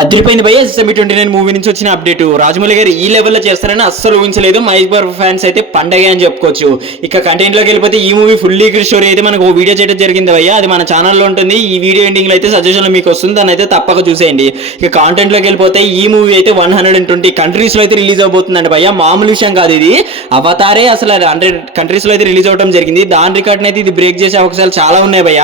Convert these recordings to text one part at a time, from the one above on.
అదిరిపోయింది భయ్య. ఎస్ఎస్ఎంబీ 29 మూవీ నుంచి వచ్చిన అప్డేట్. రాజమౌళి గారు ఈ లెవెల్లో చేస్తారని అస్సలు ఊహించలేదు. మహేష్ బాబు ఫ్యాన్స్ అయితే పండగ అని చెప్పుకోవచ్చు. ఇక కంటెంట్ లోకి వెళ్ళిపోతే ఈ మూవీ ఫుల్ లీగల్ స్టోరీ అయితే మనకు ఓ వీడియో చేయడం జరిగింది భయ్య. అది మన ఛానల్లో ఉంటుంది. ఈ వీడియో ఎండింగ్ లో అయితే సజెషన్ లో మీకు వస్తుంది, దాన్ని అయితే తప్పక చూసేయండి. ఇక కాంటెంట్ లోకి వెళ్ళిపోతే ఈ మూవీ అయితే 120 కంట్రీస్ లో అయితే రిలీజ్ అవబోతుందండి భయ్య. మామూలు విషయం కాదు ఇది. అవతారే అసలు 100 కంట్రీస్ లో అయితే రిలీజ్ అవడం జరిగింది. దాని రికార్డ్ అయితే ఇది బ్రేక్ చేసే అవకాశాలు చాలా ఉన్నాయి భయ్య.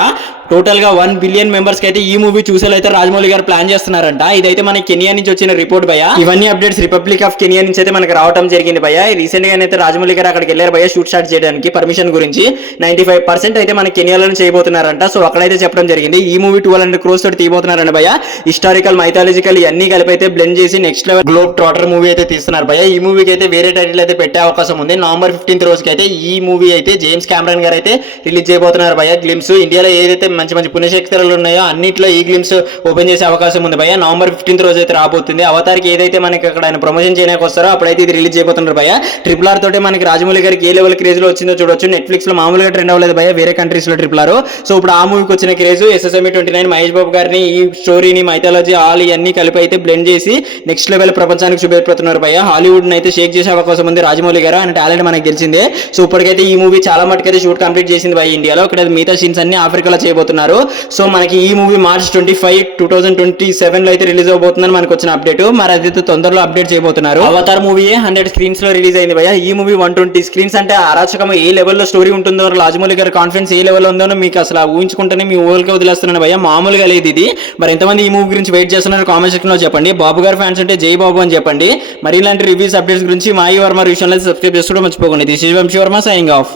టోటల్ గా 1 బిలియన్ మెంబర్స్ కి అయితే ఈ మూవీ చూసేలా అయితే రాజమౌళి గారు ప్లాన్ చేస్తున్నారంట. ఇదైతే మన కెనియా నుంచి వచ్చిన రిపోర్ట్ భయ్య. ఇవన్నీ అప్డేట్స్ రిపబ్లిక్ ఆఫ్ కెనియా నుంచి అయితే మనకు రావడం జరిగింది భయ్య. రీసెంట్ గా అయితే రాజమౌళి గారు అక్కడికి వెళ్ళారు భయ్య షూట్ స్టార్ట్ చేయడానికి. పర్మిషన్ గురించి 95% అయితే మన కెనియాలో చేయబోతున్నారంట. సో అక్కడైతే చెప్పడం జరిగింది. ఈ మూవీ 200 crores తోటి తీయబోతున్నారంట భయ్య. హిస్టారికల్ మైథాలజికల్ ఇవన్నీ కలిపి అయితే బ్లెండ్ చేసి next level globe trotter movie అయితే తీస్తున్నారు భయ్య. ఈ మూవీకి అయితే వేరే టైటిల్ అయితే పెట్టే అవకాశం ఉంది. నవంబర్ 15th రోజుకి అయితే ఈ మూవీ అయితే జేమ్స్ కెమెరాన్ గారు అయితే రిలీజ్ చేయబోతున్నారు భయ్య. గ్లిమ్స్ ఇండియాలో ఏదైతే మంచి మంచి పుణ్యక్షేత్రాలు ఉన్నాయో అన్నిట్లో ఈ గ్లిమ్స్ ఓపెన్ చేసే అవకాశం ఉంది భయ్య. నవంబర్ 15th రోజు అయితే రాబోతుంది. అవతారికి ఏదైతే మనకి అక్కడ ఆయన ప్రమోషన్ చేయడానికి వస్తారో అప్పుడైతే ఇది రిలీజ్ చేయబోతున్నారు భయ్య. RRR తోటే మనకి రాజమౌళి గారికి ఏ లెవెల్ క్రేజ్ లో వచ్చిందో చూడొచ్చు. నెట్ఫ్లిక్స్ లో మామూలుగా ట్రెండ్ అవ్వలేదు భయ్య, వేరే కంట్రీస్ లో RRR. సో ఇప్పుడు ఆ మూవీకి వచ్చిన క్రేజ్ ఎస్ఎస్ఎంబీ 29 మహేష్ బాబు గారిని ఈ స్టోరీని మైథాలజీ ఆల్ ఇవన్నీ కలిపి అయితే బ్లెండ్ చేసి నెక్స్ట్ లెవెల్ ప్రపంచానికి చూపెడుతున్నారు భయ్య. హాలీవుడ్ అయితే షేక్ చేసే అవకాశం ఉంది రాజమౌళి గారు. ఆయన టాలెంట్ మనకి తెలిసిందే. సో ఇప్పటికైతే ఈ మూవీ చాలా మటుకైతే షూట్ కంప్లీట్ చేసింది భయ్య ఇండియాలో. ఇక్కడ మిగతా సీన్స్ అన్ని ఆఫ్రికాలో చేయబోతున్నారు. సో మనకి ఈ మూవీ మార్చ్ 25, 2027 లో అయితే రిలీజ్ అవబోతుందని మనకు వచ్చిన అప్డేట్. మరి అదైతే తొందరలో అప్డేట్ చేయబోతున్నారు. అవతార్ మూవీ 100 స్క్రీన్స్ లో రిలీజ్ అయింది భయ్య. ఈ మూవీ 120 స్క్రీన్స్ అంటే అరాచకం ఏ లెవెల్లో స్టోరీ ఉంటుందో, రాజమౌళి గారి కాన్ఫిడెన్స్ ఏ లెవెల్లో ఉందో మీకు అసలు ఊహించుకుంటేనే మీ ఊళ్ళకి వదిలేస్తున్నాను భయ్య. మామూలుగా లేదు ఇది. మరి ఎంతమంది ఈ మూవీ గురించి వెయిట్ చేస్తున్నారు కామెంట్ సెక్షన్ లో చెప్పండి. బాబు గారి ఫ్యాన్స్ అంటే జై బాబు అని చెప్పండి. మరి ఇలాంటి రివ్యూస్ అప్డేట్స్ గురించి మా ఈ వర్మ విషయంలో సబ్స్క్రైబ్ చేసుకోవడం మర్చిపోకండి. This is Vamsi Varma signing of.